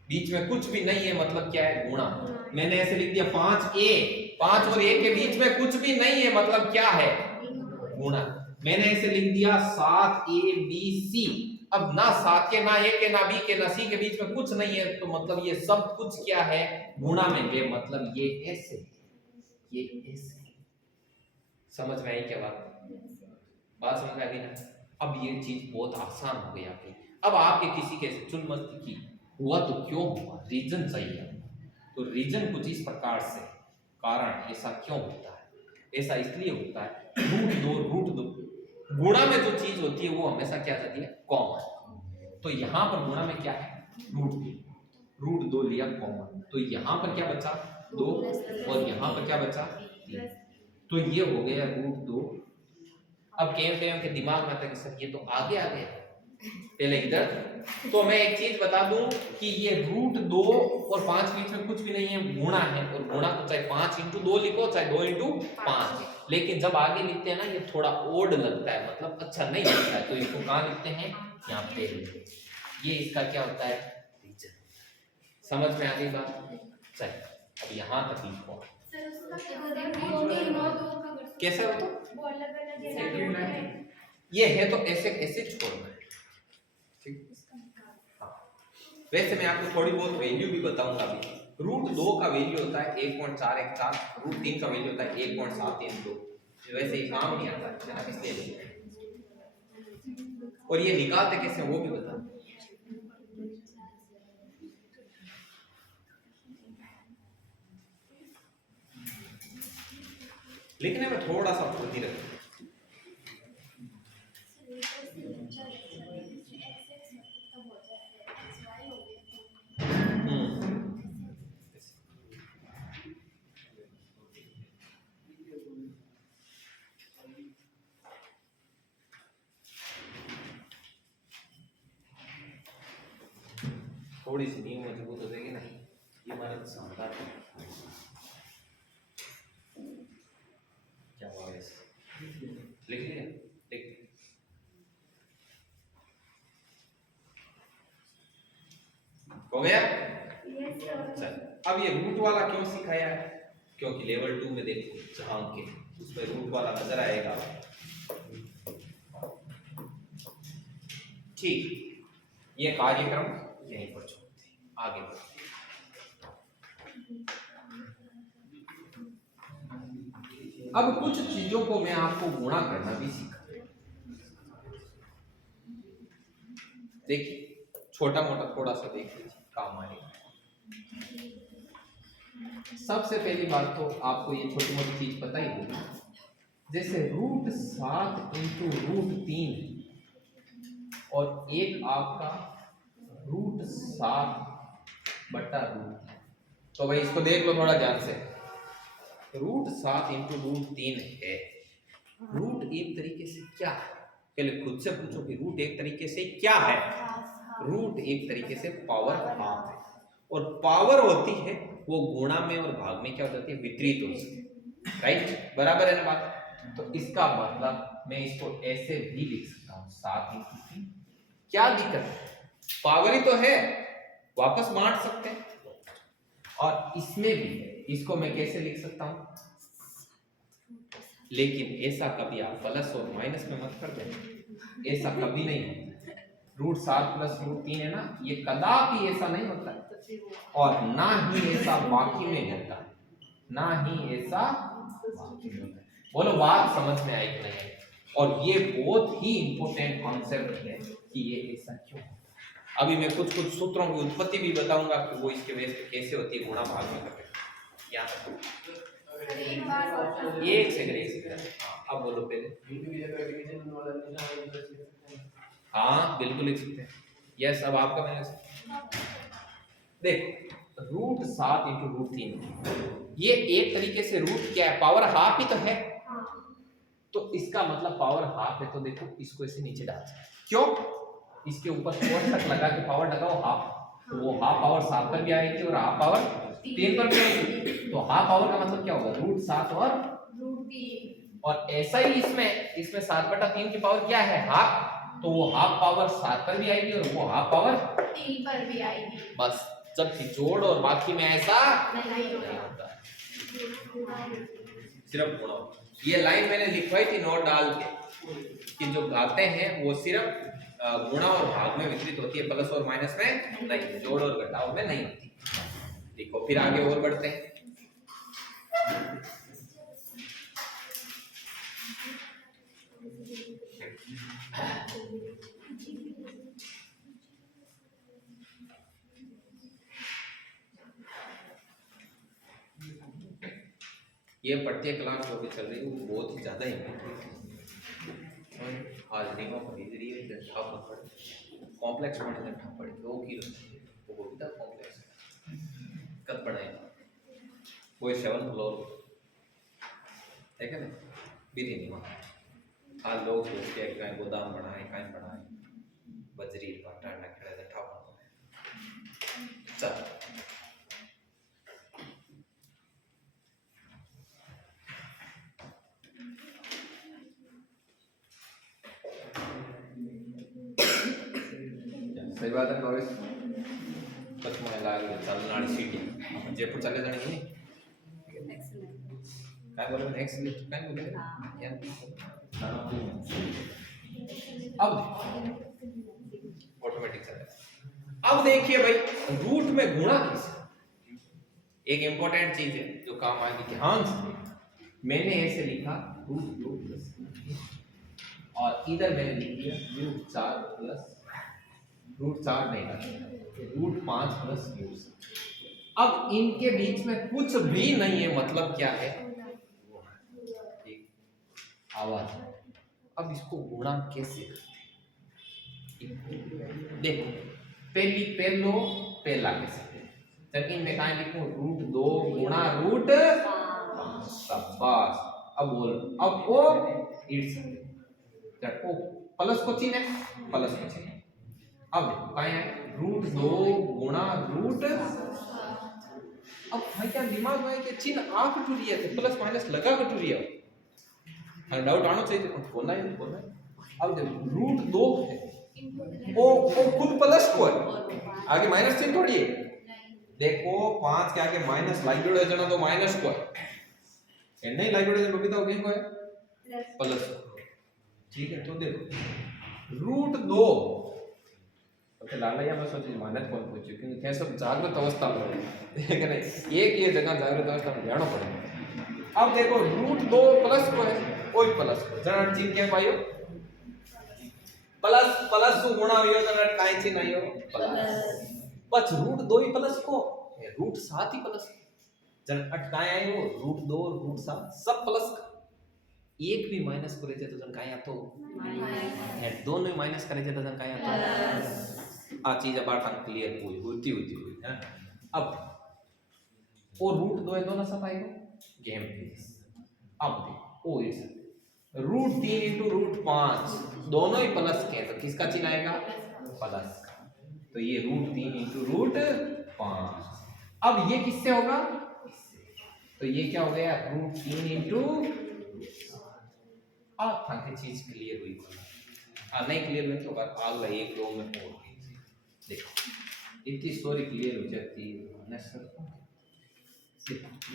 बीच में कुछ भी नहीं है, मतलब क्या है, गुणा। मैंने ऐसे लिख दिया 5a, 5 और a के बीच में कुछ भी नहीं है, मतलब क्या है, गुणा। मैंने ऐसे लिख दिया 7abc, अब ना 7 के, ना a के, ना b के, ना c के बीच में कुछ नहीं है, तो मतलब ये सब कुछ क्या है, गुणा में है, मतलब ये ऐसे, ये ऐसे। समझ में आई क्या बात समझ में आ गई ना। अब ये चीज बहुत आसान हो गई आपकी। अब आपके किसी के चुन मस्ती की हुआ तो क्यों हुआ, रीजन चाहिए, तो रीजन कुछ इस प्रकार से, कारण ऐसा क्यों होता है, ऐसा इसलिए होता है, √2 गुणा में जो चीज होती है वो हमेशा क्या जाती है, कॉमन। तो यहाँ पर गुणा में क्या है, रूट 2 लिया कॉमन, तो यहाँ पर क्या बचा 2 और यहाँ पर क्या बचा 3, तो ये हो गया रूट 2। अब कहीं के दिमाग में आता है कि सर ये तो आगे आ गया, पहले इधर। तो मैं एक चीज बता दूं कि ये रूट 2 और 5 के बीच में कुछ भी नहीं है, गुणा है, और गुणा को चाहे 5 इंटू 2 लिखो चाहे 2 इंटू 5, लेकिन जब आगे लिखते हैं ना ये थोड़ा ओड लगता है, मतलब अच्छा नहीं लगता है, तो इसको कहाँ लिखते हैं, यहाँ पे। ये इसका क्या होता है, समझ में आ गई बात। चलिए अब यहाँ तक लिखो, कैसे हो तो ये है तो ऐसे ऐसे छोड़ना है, ठीक। हाँ, वैसे मैं आपको थोड़ी बहुत वैल्यू भी बताऊंगा अभी। रूट 2 का वैल्यू होता है 1.414, रूट 3 का वैल्यू होता है 1.732। वैसे ये काम नहीं आता है ना, इसलिए और ये निकालते कैसे वो भी बता। लिखने में थोड़ा सा फुर्ती रखें। थोड़ी सी नींव मजबूत हो जाएगी ना, ये हमारा शानदार क्या हुआ है, लिख लिया, लिख हो गया। चल अब ये रूट वाला क्यों सिखाया है, क्योंकि लेवल 2 में देखो जहां के उसमें रूट वाला नजर आएगा, ठीक। ये कार्यक्रम यहीं पर छोड़ते हैं, आगे बढ़ते हैं। अब कुछ चीजों को मैं आपको गुणा करना भी सिखा, देखिए छोटा मोटा थोड़ा सा देख लीजिए, काम आएगा। सबसे पहली बात तो आपको ये छोटी मोटी चीज पता ही होगी, जैसे रूट 7 इंटू रूट 3 और एक आपका रूट 7 बटा रूट, तो भाई इसको देख लो थोड़ा ध्यान से। रूट 7 इंटू रूट 3 है, रूट एक तरीके से क्या है, पहले खुद से पूछो कि रूट एक तरीके से क्या है। रूट एक तरीके से पावर हाफ है, और पावर होती है वो गुणा में और भाग में क्या हो जाती है, विपरीत हो जाती है, राइट, बराबर है ना बात। तो इसका मतलब मैं इसको ऐसे भी लिख सकता हूँ 7 इंटू 3, क्या दिक्कत है, पावर ही तो है, वापस बांट सकते हैं। और इसमें भी इसको मैं कैसे लिख सकता हूँ, लेकिन ऐसा कभी आप प्लस और माइनस में मत कर देना, ऐसा कभी नहीं होता। रूट 7 प्लस रूट 3 है ना, ये कदापि ऐसा नहीं होता है, और ना ही ऐसा बाकी में होता है, ना ही ऐसा बाकी में होता है। बोलो बात समझ में आई कि नहीं आई। और ये बहुत ही इंपॉर्टेंट कॉन्सेप्ट है कि ये ऐसा क्यों होता है। अभी मैं कुछ सूत्रों की उत्पत्ति भी बताऊंगा कि वो इसके बेस पे कैसे होती है, गुणा भाग में करके। यहाँ एक सेकंड, हाँ अब बोलो पहले। हाँ बिल्कुल लिख सकते हैं, यस। अब आपका मैंने देखो रूट 7 इंटू रूट 3, ये एक तरीके से रूट क्या है, पावर हाफ ही तो है, तो इसका मतलब पावर हाफ है, तो देखो इसको ऐसे नीचे डाल, क्यों, इसके ऊपर कोष्ठक लगा के पावर लगाओ हाफ, तो वो हाफ पावर 7 पर भी आएगी और हाफ पावर 3 पर भी आएगी, तो हाफ पावर का मतलब क्या होगा, रूट 7 और रूट 3। और ऐसा ही इसमें 7/3 की पावर क्या है, हाफ, तो वो हाफ पावर 7 पर भी आएगी और वो हाफ पावर 3 पर भी आएगी, बस। जबकि जोड़ और बाकी में ऐसा नहीं होता, सिर्फ गुणा। ये लाइन मैंने लिखवाई थी नोट डाल के कि जो घाते हैं वो सिर्फ गुणा और भाग में वितरित होती है, प्लस और माइनस में नहीं, जोड़ और घटाव में नहीं होती। देखो फिर आगे और बढ़ते हैं। ये पठ्य क्लास जो भी चल रही है वो बहुत ही ज्यादा इम्पोर्टेंट है। હાજરીમાં ભરી રહી હોય જથ્થા પકડ કોમ્પ્લેક્સ પણ જથ્થા પડે કેવો કીધું તો બધા કોમ્પ્લેક્સ कब पढ़ाए कोई 7th फ्लोर है क्या विधि नहीं वहाँ हाँ लोग सोचते हैं कहीं गोदाम बनाए कहीं बनाए बजरी बाटा नखड़े जठा चल सही बात है नॉइस कुछ में लाग चलनाड़ी सिटी जयपुर चले जाने की काय बोले नेक्स्ट लिस्ट काय बोले यार अब ऑटोमेटिक चले अब देखिए भाई रूट में गुणा किस एक इंपॉर्टेंट चीज है जो काम आएगी ध्यान से मैंने ऐसे लिखा रूट 2 प्लस और इधर मैंने लिख दिया रूट 4 प्लस रूट 4 नहीं था रूट 5 प्लस रूट 7 अब इनके बीच में कुछ भी नहीं है मतलब क्या है आवाज अब इसको गुणा कैसे देखो पहला कैसे लेकिन मैं कहा लिखूं रूट 2 गुणा रूट शाबाश अब बोल अब वो इट्स देखो प्लस को चिन्ह है प्लस को चिन्ह अब देखो क्या है रूट 2 गुणा रूट अब भाई क्या दिमाग में कि चिन्ह आ कटोरी है प्लस माइनस लगा कटोरी है डाउट आना चाहिए बोलना है अब देखो रूट 2 है वो खुद प्लस को है आगे माइनस चिन्ह थोड़ी है देखो 5 के आगे माइनस लाइगोड है जना तो माइनस को है नहीं लाइगोड है बबीता को है प्लस ठीक है तो देखो रूट 2 ओके लालैया मैं सोची मानत कौन पूछ्યું क्योंकि थे सब जागृत अवस्था में है कि नहीं एक ये जगह जागृत अवस्था में रहना पड़ेगा अब देखो रूट 2 प्लस को है कोई प्लस को जरा चिन्ह क्या पायो प्लस प्लस को गुणा हुयो जरा काई चिन्ह आयो प्लस पछ रूट 2 ही प्लस को है रूट 7 ही प्लस जरा अटकाए आयो रूट 2 रूट 7 सब प्लस एक भी माइनस करे तो जन काई आतो माइनस दोनों ही माइनस करे तो जन काई आतो आ चीज अब आटा क्लियर होती है अब और रूट 2 है दोनों साथ आएगा गेम अब देखो oh it's root 3 into root 5 दोनों ही प्लस के हैं तो किसका चिन्ह आएगा प्लस का तो ये रूट 3 इंटू रूट 5 अब ये किससे होगा तो ये क्या हो गया रूट 3 इंटू अब तक चीज क्लियर हुई नहीं क्लियर हुई तो अगला एक दो में और देखो इतनी स्टोरी क्लियर हो जाती है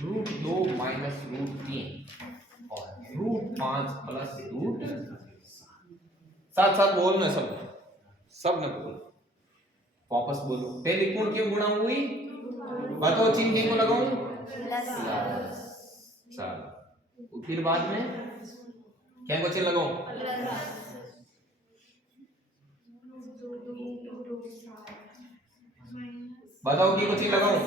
रूट 2 माइनस रूट 3 और रूट 5 प्लस रूट साथ साथ बोलना सब ने बोलो वापस बोलो पहले कोण क्यों गुणा हुई बताओ चिन्ह क्यों लगाऊं प्लस चलो फिर बाद में क्या को चिन्ह लगाऊं बताओ की को चिन्ह लगाऊं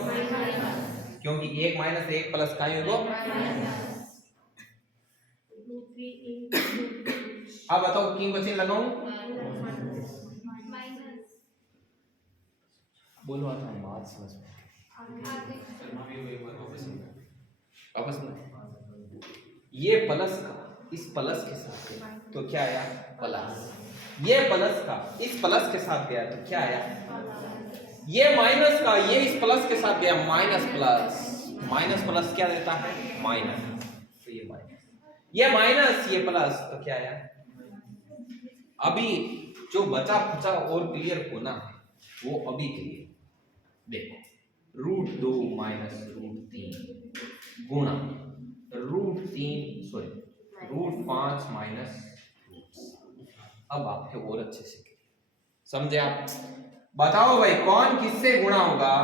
क्योंकि एक माइनस एक प्लस का ही होगा अब बताओ की को चिन्ह लगाऊं बोलो आता बात समझ में वापस में ये प्लस का इस प्लस के साथ गया तो क्या आया प्लस ये प्लस का इस प्लस के साथ गया तो क्या आया ये माइनस का ये इस प्लस के साथ गया माइनस प्लस क्या देता है माइनस तो ये माइनस ये प्लस तो क्या आया अभी जो बचा खुचा और क्लियर होना है वो अभी क्लियर देखो रूट 2 माइनस रूट 3 गुणा रूट 5 माइनस अब आपके और अच्छे से समझे आप बताओ भाई कौन किससे गुणा होगा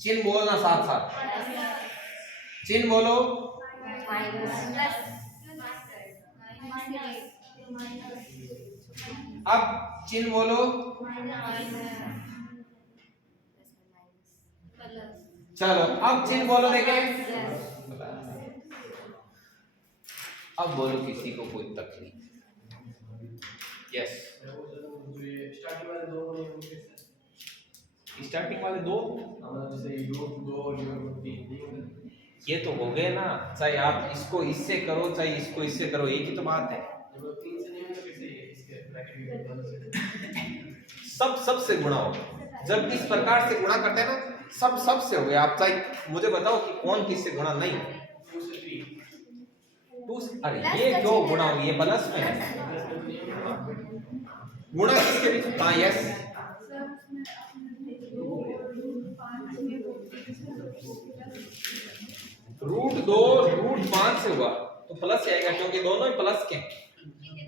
चिन्ह बोलना साथ साथ चिन्ह बोलो अब चिन्ह बोलो चलो अब चिन्ह बोलो देखें अब बोलो किसी को कोई तकलीफ? यस, स्टार्टिंग वाले दो ये तो हो गए ना, चाहे आप इसको इससे करो चाहे इसको इससे करो, एक ही तो बात है। सब से गुणा हो, जब इस प्रकार से गुणा करते हैं ना, सब से हो गया। आप चाहे मुझे बताओ कि कौन किससे गुणा नहीं? अरे ये क्यों गुणा हो, ये प्लस में है। गुणा किसके बीच? हाँ यस, √2 √5 से हुआ तो प्लस आएगा, क्योंकि दोनों ही प्लस के हैं।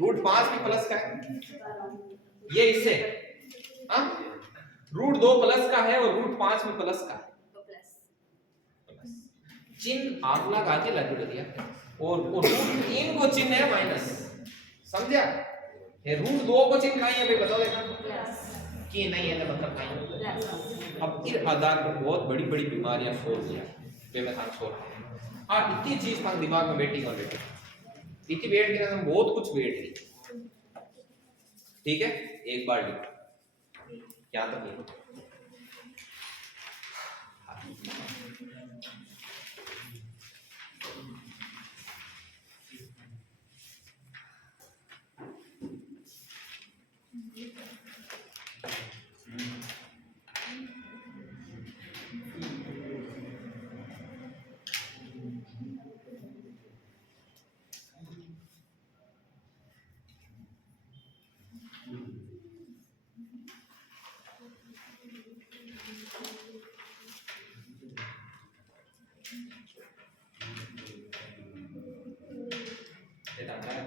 √5 भी प्लस का है, ये इससे √2 प्लस का है और √5 भी प्लस का है। चिन्ह आप लोग आगे लग दिया और √3 को चिन्ह है माइनस, समझा? ये √2 को चिन्ह कहाँ है भाई बताओ देखना, कि नहीं है तो मतलब कहीं। अब इस आधार पर बहुत बड़ी बड़ी बीमारियां सोल्व हुई बेमथान सोल्व। हाँ इतनी चीज था दिमाग में बैठी और बैठी इतनी बैठ के ना बहुत कुछ बैठ गई। ठीक है, एक बार लिखो क्या तक लिखो।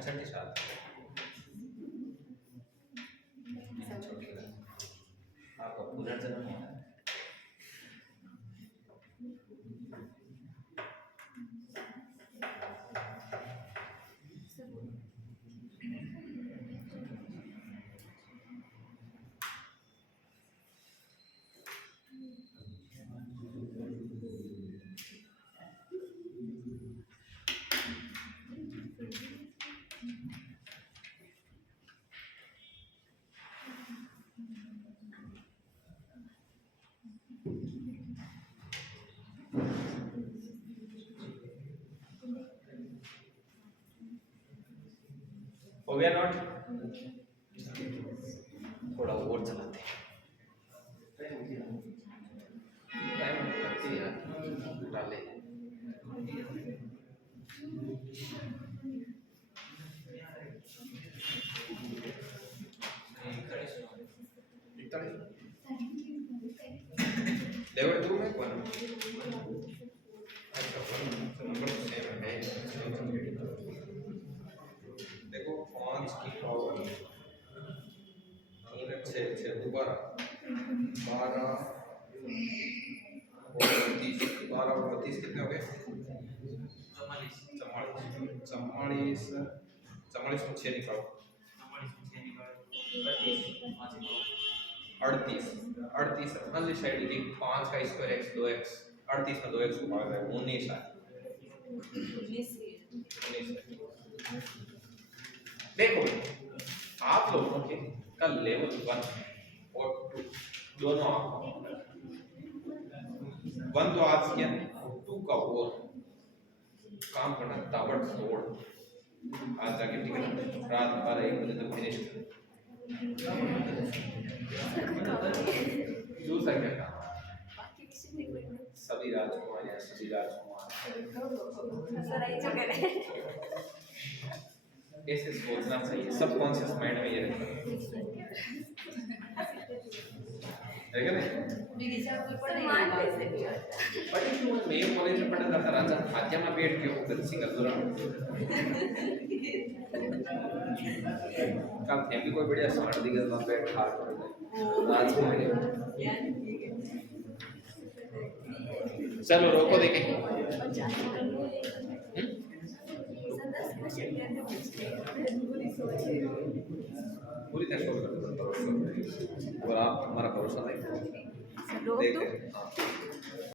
छठी साल आपका पुनर्जन्म होता है। हो गया नोट? थोड़ा और चलाते हैं, डाले लेवल 2 में कौन देखो 5 की पावर 3 6 दोबारा 12 और 30 12 और 30 कितने हो गए? 44 44 को 6 निकालो 38 38 अन्य साइड की 5 का स्क्वायर x 2x 38 में 2x को भाग है 19 है। देखो आप लोगों के कल लेवल 1 और 2 दोनों आप 1 तो आज किया 2 का और काम करना ताबड़तोड़ आज जाके टिकट रात 12-1 बजे तक फिनिश कर दूसरा क्या काम सभी राजकुमार या सभी राजकुमार ऐसे सोचना चाहिए, सबकॉन्शियस माइंड में ये रहता है क्या नहीं? बट क्यों मैं कॉलेज में पढ़ा था राजा हाथ्या में बैठ के वो गलती कर दो काम फैमिली कोई बढ़िया स्मार्ट दिखे तो बैठ हार पड़ आज को चलो रोको देखें पूरी तरह छोड़ कर और आप हमारा भरोसा नहीं देखते।